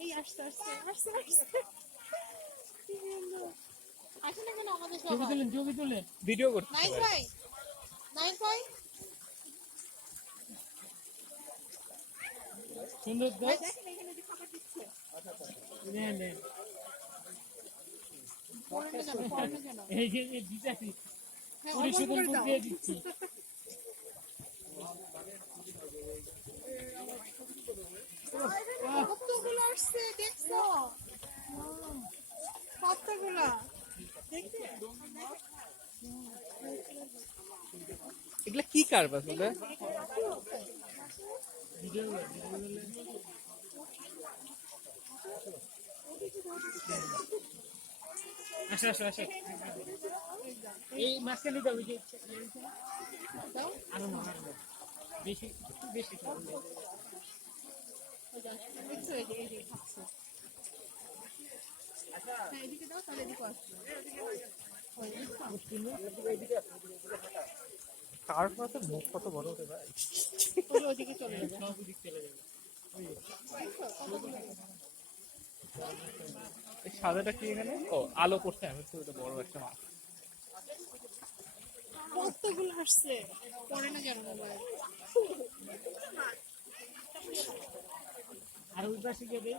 এই আসতে আসতে আসতে আসতে আসে না কেন আমাদের ছবি তুলেন ভিডিও করতে নাইস ভাই নাইস ভাই সুন্দর তো দেখেন এখানে যে খাবার দিচ্ছে নেন নেন পড়ে না কেন এই যে দিতেছি হ্যাঁ পুরি অল্প শুধু করে দাও দিয়ে দিচ্ছি কতগুলো আসছে দেখছো কতগুলা দেখতে এগুলা কি কার্ভ আসলে আসো আসো আসো এই মাঝখানে দাও যে দাও আরো না বেশি বেশি দেখছো এই যে খাচ্ছে হ্যাঁ এদিকে দাও তাহলে এদিকে আসবে কার্ভ তো মুখ কত বড় হতে পারে ওদিকে চলে যাবে সব দিক চলে যাবে এই সাদাটা কি এখানে ও আলো পড়ছে আমি তো এটা বড় একটা মাছ কতগুলো আসছে পড়ে না কেন মোবাইল আর ওই পাশে গিয়ে দেই